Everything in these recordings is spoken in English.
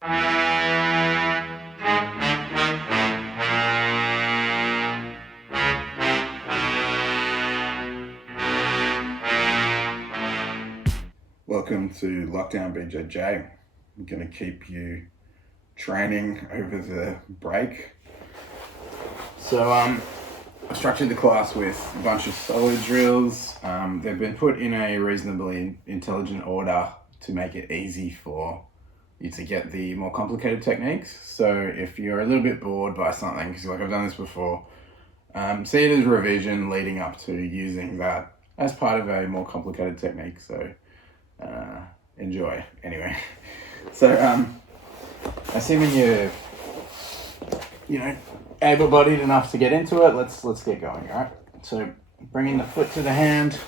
Welcome to Lockdown BJJ. I'm going to keep you training over the break. So I structured the class with a bunch of solid drills. They've been put in a reasonably intelligent order to make it easy for you to get the more complicated techniques. So if you're a little bit bored by something, because like I've done this before, see it as revision leading up to using that as part of a more complicated technique. So enjoy anyway. So assuming you're able-bodied enough to get into it, let's get going. All right, so bringing the foot to the hand,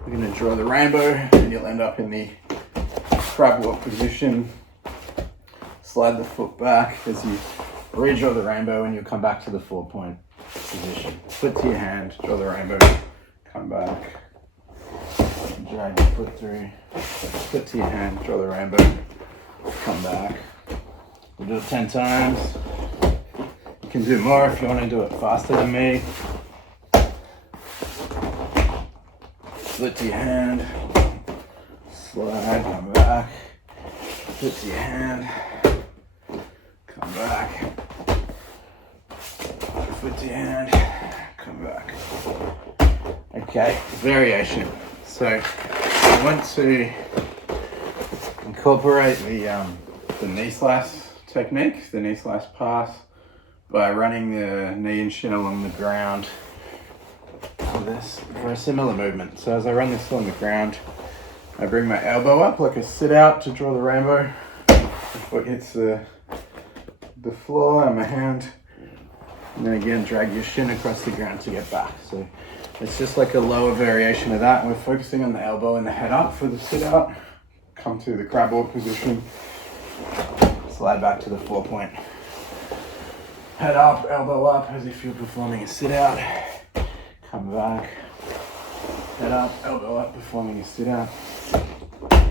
we're going to draw the rainbow and you'll end up in the crab walk position. Slide the foot back as you redraw the rainbow and you'll come back to the 4-point position. Foot to your hand, draw the rainbow, come back, drag your foot through, foot to your hand, draw the rainbow, come back. We'll do it 10 times. You can do more if you want to do it faster than me. Foot to your hand, slide, come back, foot to your hand, come back, foot to your hand, come back. Okay, variation. So I want to incorporate the knee slash technique, the knee slash pass, by running the knee and shin along the ground for a similar movement. So as I run this along the ground, I bring my elbow up like a sit out to draw the rainbow. The foot hits the floor and my hand, and then again drag your shin across the ground to get back. So it's just like a lower variation of that. We're focusing on the elbow and the head up for the sit out. Come to the crab walk position. Slide back to the 4-point. Head up, elbow up as if you're performing a sit out. Come back. Head up, elbow up, performing a sit out.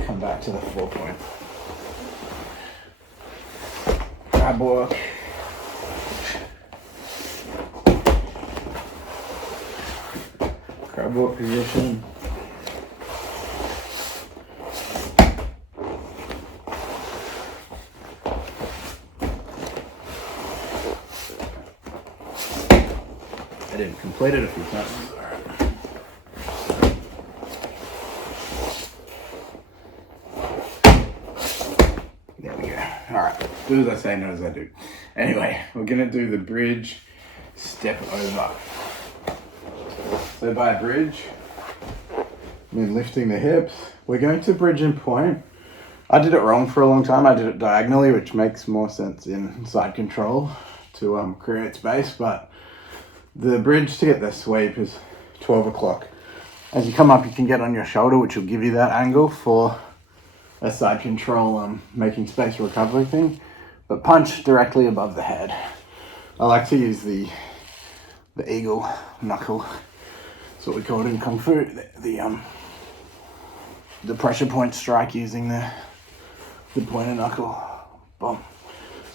Come back to the 4-point. Crab walk. Crab walk position. I didn't complete it a few times. There we go. Alright, do as I say, not as I do. Anyway, we're going to do the bridge step over. So by bridge, I mean lifting the hips. We're going to bridge and point. I did it wrong for a long time. I did it diagonally, which makes more sense in side control to create space, but the bridge to get the sweep is 12 o'clock. As you come up, you can get on your shoulder, which will give you that angle for a side control, making space recovery thing, but punch directly above the head. I like to use the eagle knuckle. That's what we call it in Kung Fu. The pressure point strike using the pointer knuckle. Boom.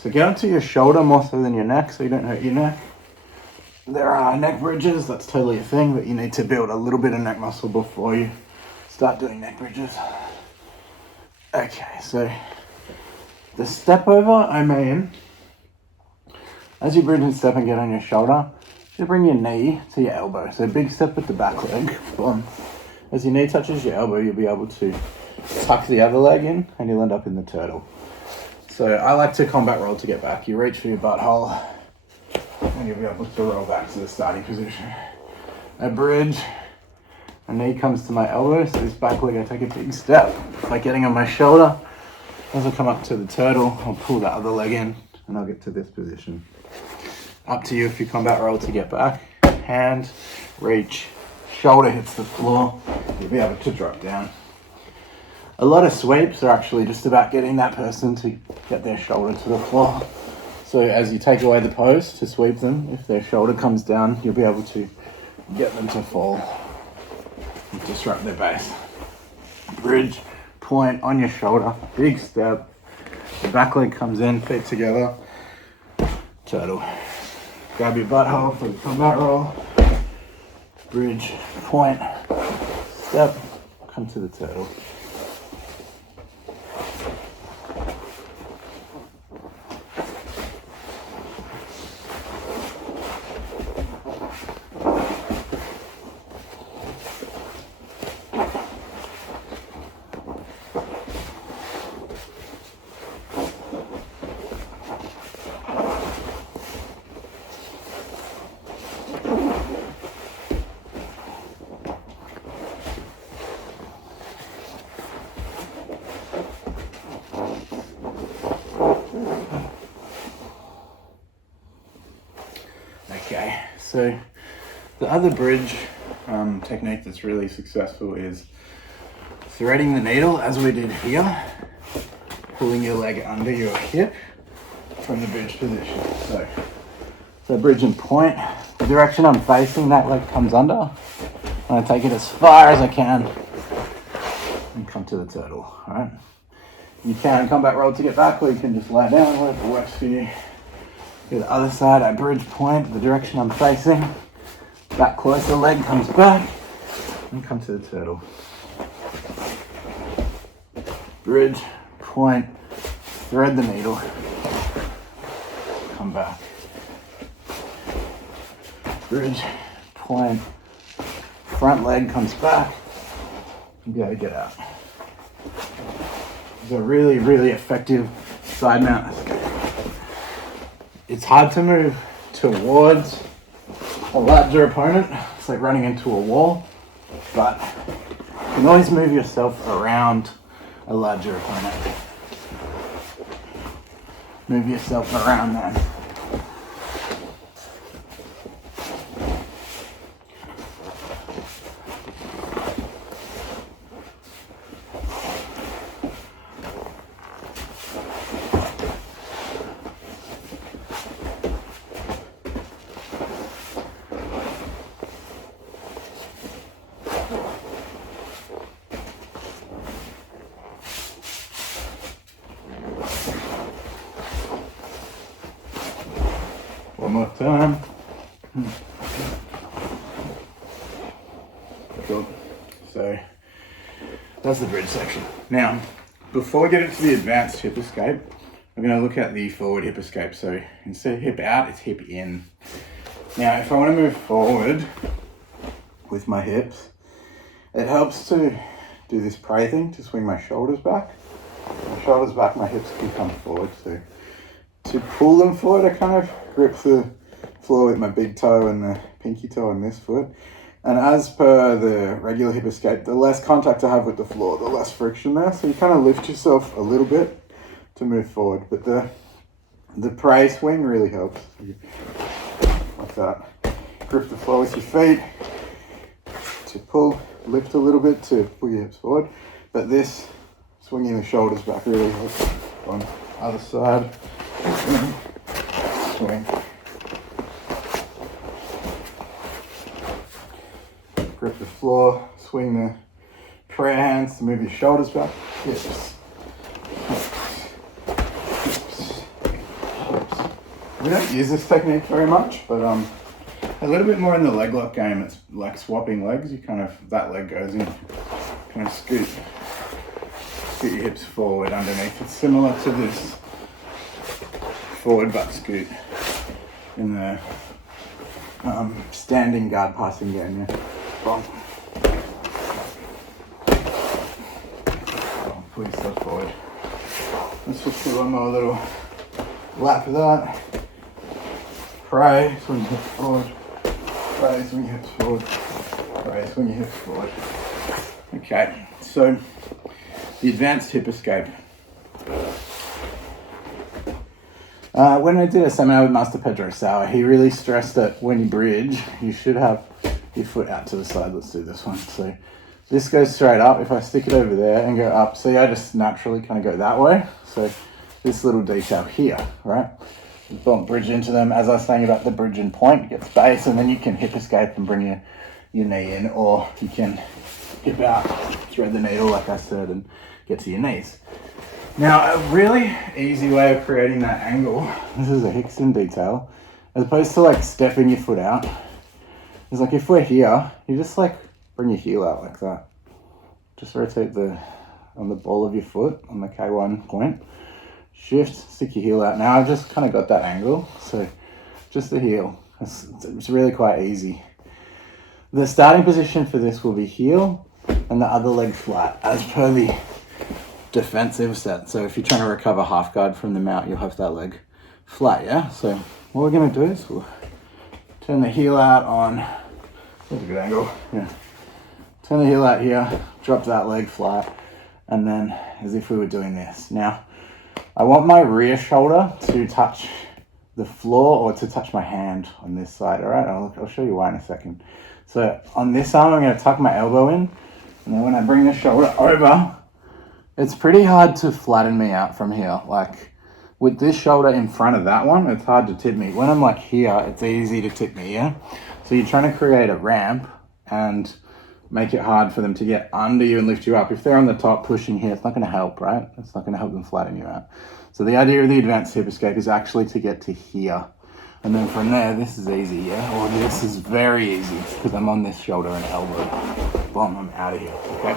So get onto your shoulder more so than your neck, so you don't hurt your neck. There are neck bridges, that's totally a thing, but you need to build a little bit of neck muscle before you start doing neck bridges. Okay, so the step over, I mean, as you bridge and step and get on your shoulder, you bring your knee to your elbow. So big step with the back leg. Boom. As your knee touches your elbow, you'll be able to tuck the other leg in and you'll end up in the turtle. So I like to combat roll to get back. You reach for your butthole and you'll be able to roll back to the starting position. A bridge, a knee comes to my elbow, so this back leg I take a big step by getting on my shoulder. As I come up to the turtle, I'll pull that other leg in and I'll get to this position. Up to you if you combat roll to get back. Hand, reach, shoulder hits the floor, you'll be able to drop down. A lot of sweeps are actually just about getting that person to get their shoulder to the floor. So as you take away the post to sweep them, if their shoulder comes down, you'll be able to get them to fall and disrupt their base. Bridge, point on your shoulder, big step, The back leg comes in, feet together, turtle. Grab your butthole for the combat roll. Bridge, point, step, come to the turtle. Okay, so the other bridge technique that's really successful is threading the needle as we did here, pulling your leg under your hip from the bridge position. So bridge and point, the direction I'm facing, that leg comes under. I'm going to take it as far as I can and come to the turtle, all right? You can combat roll to get back, or you can just lie down, whatever works for you. To the other side, I bridge point, the direction I'm facing, back closer, leg comes back, and come to the turtle. Bridge, point, thread the needle, come back. Bridge, point, front leg comes back, and go get out. It's a really, really effective side mount escape. It's hard to move towards a larger opponent. It's like running into a wall, but you can always move yourself around a larger opponent. Move yourself around them. One more time. Cool. So that's the bridge section. Now, before we get into the advanced hip escape, we're going to look at the forward hip escape. So instead of hip out, it's hip in. Now, if I want to move forward with my hips, it helps to do this pray thing, to swing my shoulders back. My shoulders back, my hips can come forward. So to pull them forward, I kind of grip the floor with my big toe and the pinky toe on this foot. And as per the regular hip escape, the less contact I have with the floor, the less friction there. So you kind of lift yourself a little bit to move forward. But the pray swing really helps. Like that. Grip the floor with your feet to pull, lift a little bit to pull your hips forward. But this swinging the shoulders back really helps. On the other side. Swing. Grip the floor, swing the prayer hands to move your shoulders back. Hips. We don't use this technique very much, but a little bit more in the leg lock game. It's like swapping legs. You kind of, that leg goes in, kind of scoot your hips forward underneath. It's similar to this forward butt scoot in the standing guard passing game. Yeah. Boom. Pull yourself forward. Let's just do one more little lap of that. Pray, swing your hips forward. Pray, swing your hips forward. Pray, swing your hips forward. Okay, so the advanced hip escape. When I did a seminar with Master Pedro Sauer, he really stressed that when you bridge, you should have your foot out to the side. Let's do this one. So this goes straight up. If I stick it over there and go up, see, I just naturally kind of go that way. So this little detail here, right? Boom, bridge into them. As I was saying about the bridge and point, get space, and then you can hip escape and bring your knee in, or you can hip out, thread the needle, like I said, and get to your knees. Now, a really easy way of creating that angle, this is a Hickson detail, as opposed to like stepping your foot out, is like if we're here, you just like bring your heel out like that. Just rotate on the ball of your foot on the K1 point. Shift, stick your heel out. Now I've just kind of got that angle, so just the heel. It's really quite easy. The starting position for this will be heel and the other leg flat, as per the defensive set. So if you're trying to recover half guard from the mount, you'll have that leg flat, yeah? So what we're gonna do is we'll turn the heel out on, that's a good angle, yeah. Turn the heel out here, drop that leg flat, and then as if we were doing this. Now, I want my rear shoulder to touch the floor or to touch my hand on this side, all right? I'll show you why in a second. So on this arm, I'm gonna tuck my elbow in, and then when I bring the shoulder over, it's pretty hard to flatten me out from here. Like with this shoulder in front of that one, it's hard to tip me. When I'm like here, it's easy to tip me, yeah? So you're trying to create a ramp and make it hard for them to get under you and lift you up. If they're on the top pushing here, it's not gonna help, right? It's not gonna help them flatten you out. So the idea of the advanced hip escape is actually to get to here. And then from there, this is easy, yeah? Or this is very easy because I'm on this shoulder and elbow. Boom, I'm out of here, okay?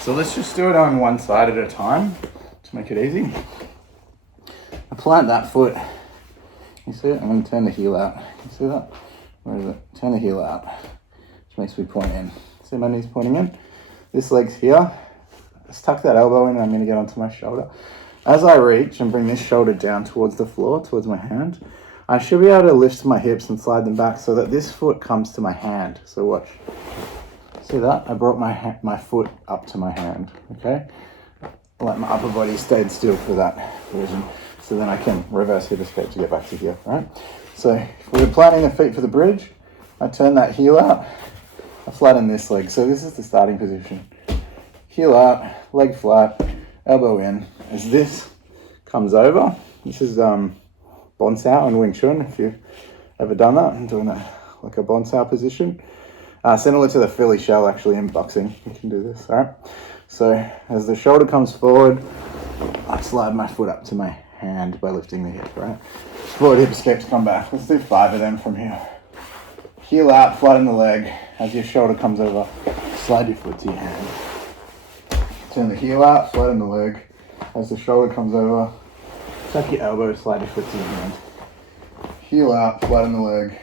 So let's just do it on one side at a time to make it easy. I plant that foot. You see it? I'm going to turn the heel out. You see that? Where is it? Turn the heel out, which makes me point in. See my knees pointing in? This leg's here. Just tuck that elbow in and I'm going to get onto my shoulder. As I reach and bring this shoulder down towards the floor, towards my hand, I should be able to lift my hips and slide them back so that this foot comes to my hand. So watch. See that? I brought my foot up to my hand, okay? Like my upper body stayed still for that version. So then I can reverse hip escape to get back to here, right? So if we're planting the feet for the bridge, I turn that heel out, I flatten this leg. So this is the starting position. Heel out, leg flat, elbow in. As this comes over, this is bonsao in Wing Chun, if you've ever done that. I'm doing it like a bonsao position. Similar to the Philly shell actually in boxing. You can do this, all right? So as the shoulder comes forward, I slide my foot up to my hand by lifting the hip, right? Forward hip escapes, come back. Let's do 5 of them from here. Heel out, flatten the leg. As your shoulder comes over, slide your foot to your hand. Turn the heel out, flatten the leg. As the shoulder comes over, tuck your elbow, slide your foot to your hand. Heel out, flatten the leg.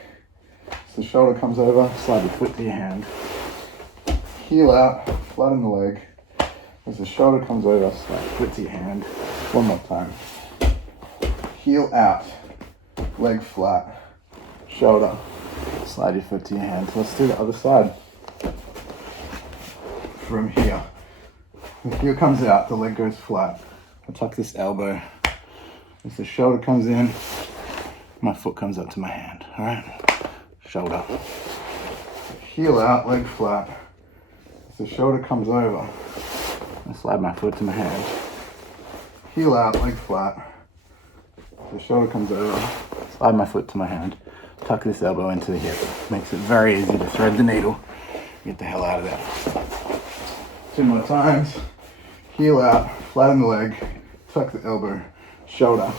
As the shoulder comes over, slide your foot to your hand. Heel out, flatten the leg. As the shoulder comes over, slide your foot to your hand. One more time. Heel out, leg flat, shoulder, slide your foot to your hand. Let's do the other side. From here. The heel comes out, the leg goes flat. I tuck this elbow. As the shoulder comes in, my foot comes up to my hand, all right? Shoulder. Heel out, leg flat. As the shoulder comes over, I slide my foot to my hand. Heel out, leg flat. As the shoulder comes over, slide my foot to my hand. Tuck this elbow into the hip. Makes it very easy to thread the needle. Get the hell out of there. 2 more times. Heel out, flatten the leg, tuck the elbow, shoulder,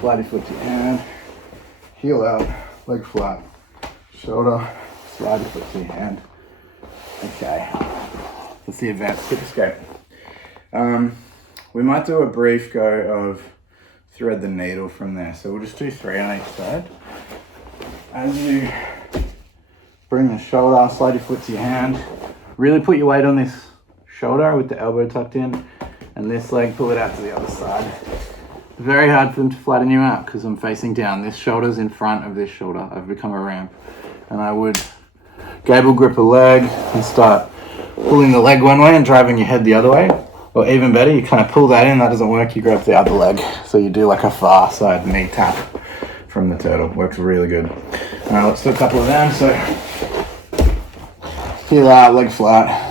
slide your foot to your hand. Heel out, leg flat, shoulder, slide your foot to your hand. Okay, that's the advanced hip escape. We might do a brief go of thread the needle from there. So we'll just do 3 on each side. As you bring the shoulder, slide your foot to your hand. Really put your weight on this shoulder with the elbow tucked in, and this leg, pull it out to the other side. Very hard for them to flatten you out because I'm facing down. This shoulder's in front of this shoulder. I've become a ramp. And I would gable grip a leg and start pulling the leg one way and driving your head the other way. Or even better, you kind of pull that in, that doesn't work, you grab the other leg. So you do like a far side knee tap from the turtle. Works really good. All right, let's do a couple of them. So heel out, leg flat.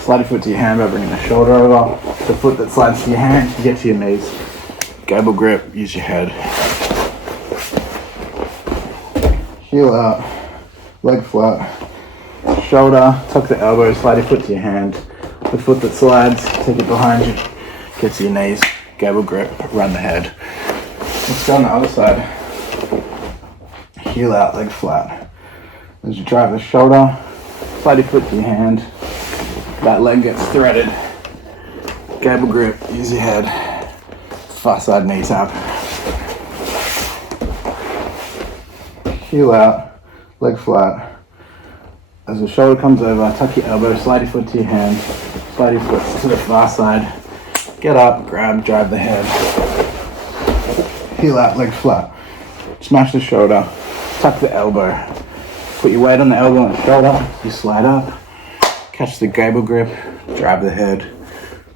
Slide your foot to your hand by bringing the shoulder over. The foot that slides to your hand, you get to your knees. Gable grip, use your head. Heel out, leg flat. Shoulder, tuck the elbow, slide your foot to your hand. The foot that slides, take it behind you, get to your knees. gable grip, run the head. Let's go on the other side. Heel out, leg flat. As you drive the shoulder, slide your foot to your hand. That leg gets threaded. Gable grip, use your head. Far side knee tap. Heel out, leg flat. As the shoulder comes over, tuck your elbow, slide your foot to your hand, slide your foot to the far side. Get up, grab, drive the head. Heel out, leg flat. Smash the shoulder, tuck the elbow. Put your weight on the elbow and the shoulder. You slide up, catch the gable grip, drive the head,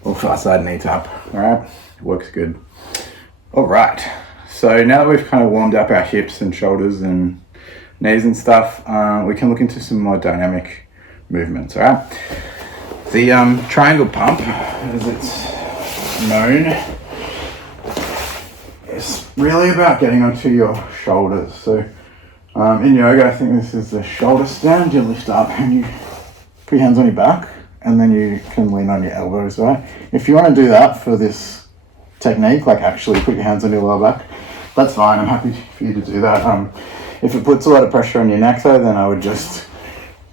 or far side knee tap. All right, works good. All right, so now that we've kind of warmed up our hips and shoulders and knees and stuff, we can look into some more dynamic movements. All right, the triangle pump, as it's known, is really about getting onto your shoulders. So in yoga, I think this is the shoulder stand. You lift up and you put your hands on your back, and then you can lean on your elbows, right? If you want to do that for this technique, like actually put your hands on your lower back, that's fine. I'm happy for you to do that. If it puts a lot of pressure on your neck though, then I would just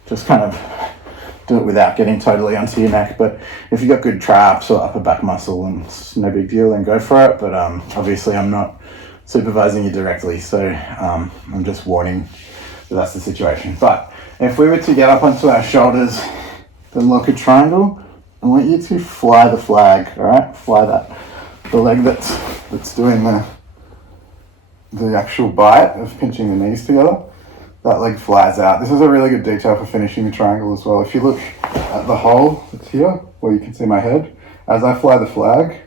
kind of do it without getting totally onto your neck. But if you've got good traps or upper back muscle, and it's no big deal, then go for it. But obviously I'm not supervising you directly, so I'm just warning that that's the situation. But if we were to get up onto our shoulders, then look at triangle. I want you to fly the flag, all right? Fly that, the leg that's doing the actual bite of pinching the knees together. That leg flies out. This is a really good detail for finishing the triangle as well. If you look at the hole that's here, where you can see my head, as I fly the flag,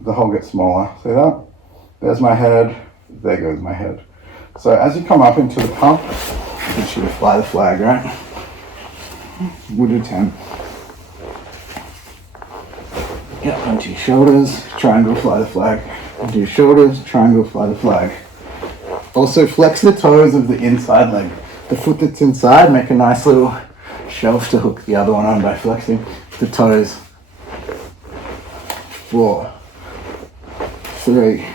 the hole gets smaller. See that? There's my head, there goes my head. So as you come up into the pump, you should fly the flag, right? We'll do 10. Get onto your shoulders, triangle, fly the flag. Onto your shoulders, triangle, fly the flag. Also flex the toes of the inside leg. The foot that's inside, make a nice little shelf to hook the other one on by flexing the toes. 4, 3,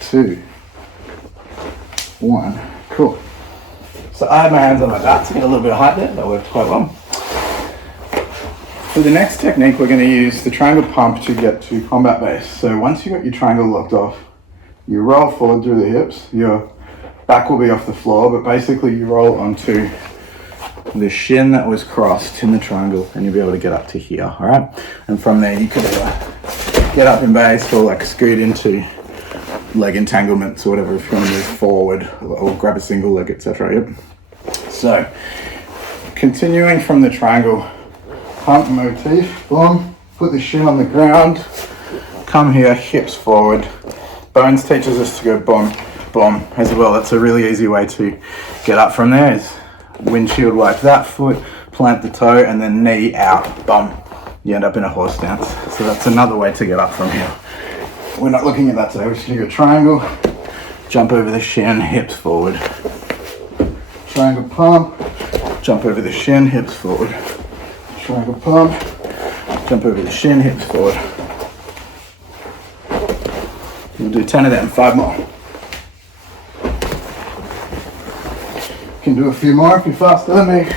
2, 1. Cool. So I have my hands on my back to get a little bit of height there. That worked quite well. For the next technique, we're going to use the triangle pump to get to combat base. So once you've got your triangle locked off, you roll forward through the hips. Your back will be off the floor, but basically you roll onto the shin that was crossed in the triangle, and you'll be able to get up to here, all right? And from there, you could either get up in base or like scoot into leg entanglements or whatever if you want to move forward, or grab a single leg, etc. Yep. So, continuing from the triangle pump motif, boom, put the shin on the ground, come here, hips forward. Bones teaches us to go boom, boom as well. That's a really easy way to get up from there, is windshield wipe that foot, plant the toe, and then knee out, bum. You end up in a horse stance. So that's another way to get up from here. We're not looking at that today, we're just gonna go triangle, jump over the shin, hips forward. Triangle pump, jump over the shin, hips forward. Triangle pump, jump over the shin, hips forward. We'll do 10 of them, 5 more. You can do a few more if you're faster than me.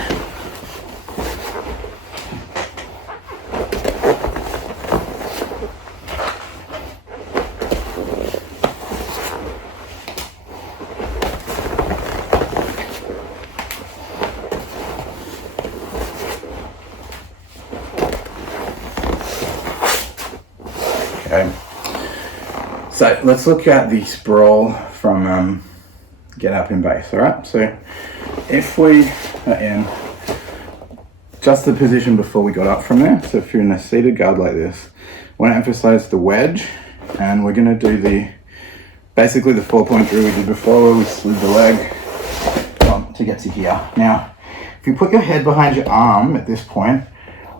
Okay. So let's look at the sprawl from get up in base, all right? So if we are in just the position before we got up from there, so if you're in a seated guard like this, I want to emphasize the wedge, and we're going to do basically the 4-point drill we did before, where we slid the leg to get to here. Now, if you put your head behind your arm at this point,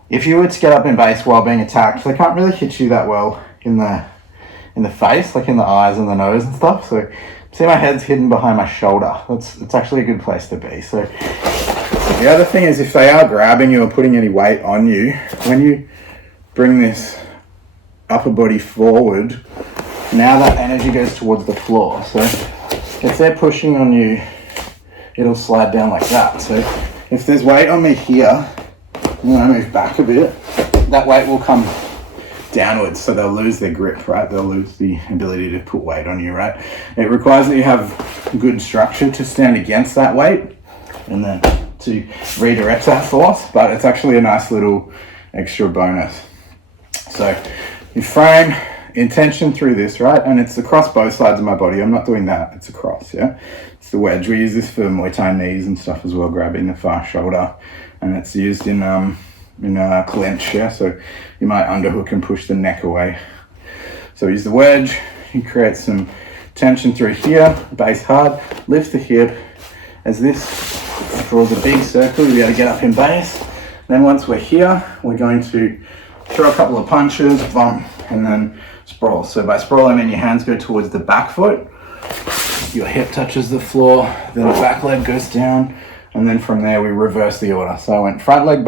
if you were to get up in base while being attacked, they can't really hit you that well in the face, like in the eyes and the nose and stuff. So see, my head's hidden behind my shoulder. It's actually a good place to be. So the other thing is, if they are grabbing you or putting any weight on you, when you bring this upper body forward, now that energy goes towards the floor. So if they're pushing on you, it'll slide down like that. So if there's weight on me here, and I move back a bit, that weight will come downwards, so they'll lose their grip, right? They'll lose the ability to put weight on you, right? It requires that you have good structure to stand against that weight and then to redirect that force, but it's actually a nice little extra bonus. So you frame intention through this, right? And it's across both sides of my body. I'm not doing that, it's across, yeah? It's the wedge. We use this for Muay Thai knees and stuff as well, grabbing the far shoulder, and it's used in clinch, yeah? So you might underhook and push the neck away. So use the wedge, you create some tension through here, base hard, lift the hip. As this draws a big circle, you'll be able to get up in base. Then once we're here, we're going to throw a couple of punches, bump, and then sprawl. So by sprawl, I mean your hands go towards the back foot, your hip touches the floor, then the back leg goes down, and then from there we reverse the order. So I went front leg,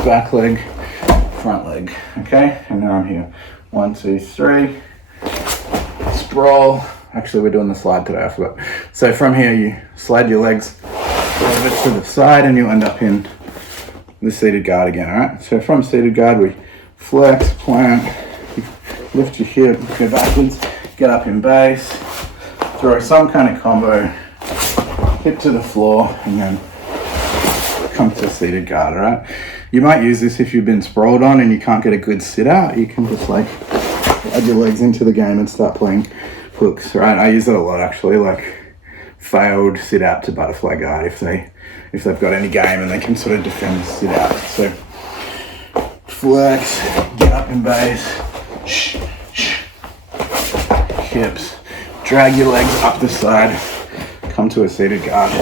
front leg, okay? And now I'm here. 1, 2, 3, sprawl. Actually, we're doing the slide today, I forgot. So from here, you slide your legs over to the side and you'll end up in the seated guard again, all right? So from seated guard, we flex, plant, lift your hip, go backwards, get up in base, throw some kind of combo, hip to the floor, and then come to a seated guard, all right? You might use this if you've been sprawled on and you can't get a good sit out. You can just like add your legs into the game and start playing hooks, right? I use it a lot actually, like failed sit out to butterfly guard if they've got any game and they can sort of defend the sit out. So flex, get up in base, hips, drag your legs up the side, come to a seated guard.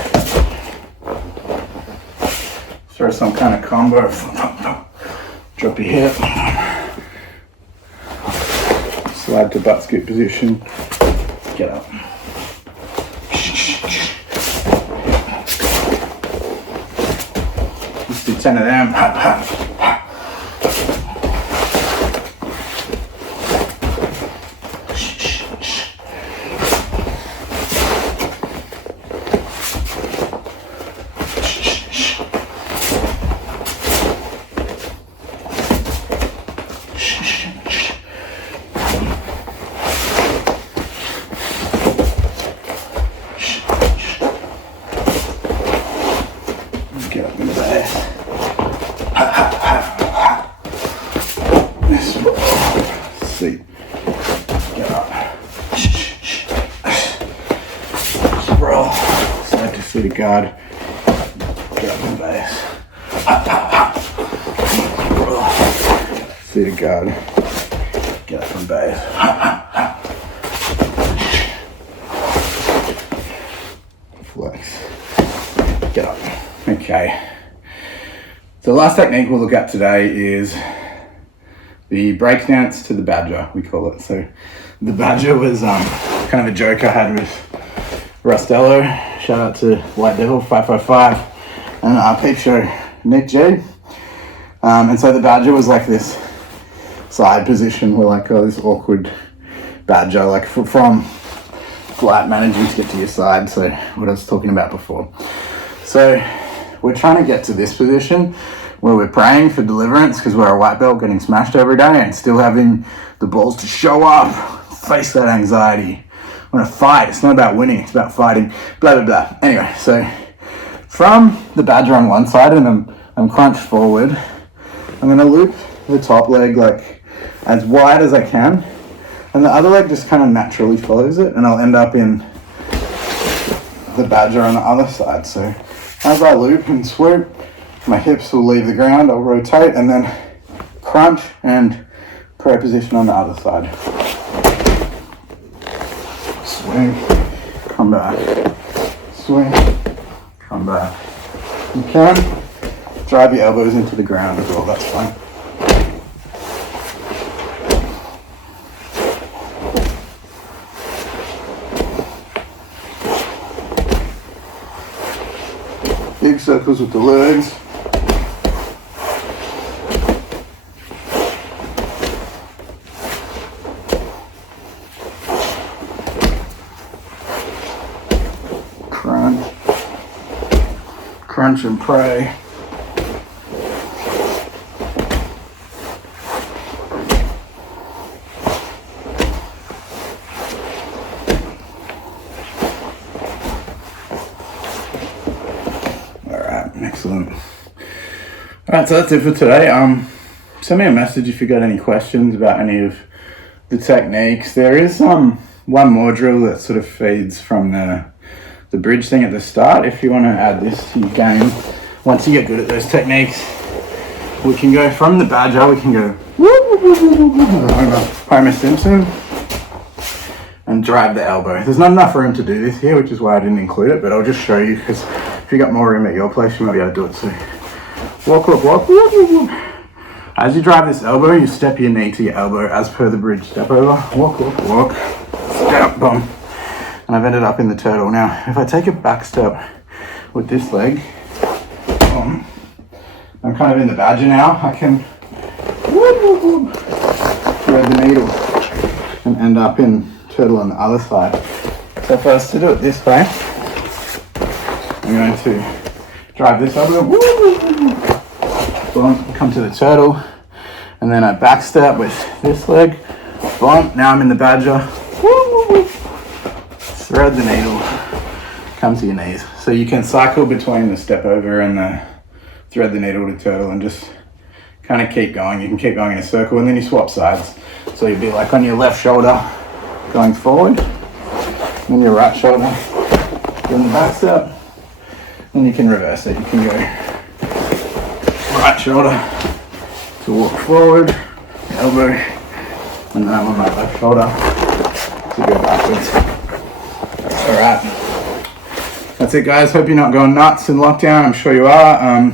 Throw some kind of combo, drop your hip, slide to butt scoop position, get up. Let's do 10 of them. Get up in the base. This seat. Get up. Sprawl. Slide to seated guard. Get up in base. Sprawl. Seated guard. Get up in base. Flex. Get up. Okay, so the last technique we'll look at today is the breakdance to the badger, we call it. So the badger was kind of a joke I had with Rustello. Shout out to White Devil 555 and our peep show Nick J. And so the badger was like this side position where like this awkward badger, like from flat managing to get to your side. So what I was talking about before. So we're trying to get to this position where we're praying for deliverance because we're a white belt getting smashed every day and still having the balls to show up, face that anxiety. I want to fight. It's not about winning, it's about fighting, blah, blah, blah. Anyway, so from the badger on one side and I'm crunched forward, I'm going to loop the top leg like as wide as I can and the other leg just kind of naturally follows it and I'll end up in the badger on the other side. So as I loop and swoop, my hips will leave the ground, I'll rotate and then crunch and prayer position on the other side. Swing, come back, swing, come back. You can drive your elbows into the ground as well, that's fine. Big circles with the legs. crunch and pray. Excellent. Alright, so that's it for today. Send me a message if you got any questions about any of the techniques. There is one more drill that sort of feeds from the bridge thing at the start. If you want to add this to your game, once you get good at those techniques, we can go from the badger, we can go Homer Simpson and drive the elbow. There's not enough room to do this here, which is why I didn't include it, but I'll just show you, because if you got more room at your place, you might be able to do it too. Walk, walk, walk, walk, walk, walk. As you drive this elbow, you step your knee to your elbow as per the bridge step over. Walk, walk, walk, step, boom. And I've ended up in the turtle. Now, if I take a back step with this leg, boom, I'm kind of in the badger now. I can thread the needle and end up in turtle on the other side. So if I was to do it this way, I'm going to drive this elbow, boom, come to the turtle, and then I back step with this leg, boom, now I'm in the badger, thread the needle, come to your knees. So you can cycle between the step over and the thread the needle to turtle and just kind of keep going. You can keep going in a circle and then you swap sides. So you'll be like on your left shoulder going forward, then your right shoulder doing the back step, and you can reverse it. You can go right shoulder to walk forward, elbow, and then I'm on my left shoulder to go backwards. Alright, that's it guys. Hope you're not going nuts in lockdown. I'm sure you are.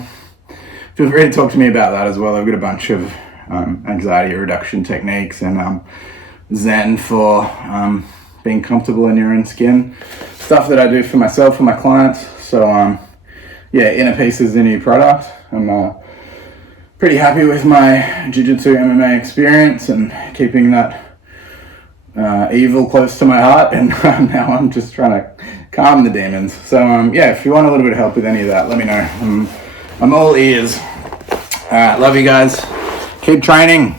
Feel free to talk to me about that as well. I've got a bunch of anxiety reduction techniques and Zen for being comfortable in your own skin. Stuff that I do for myself and my clients. So yeah, Inner Peace is the new product. I'm pretty happy with my Jiu-Jitsu MMA experience and keeping that evil close to my heart, and now I'm just trying to calm the demons. So yeah, if you want a little bit of help with any of that, let me know. I'm all ears. Alright, love you guys. Keep training.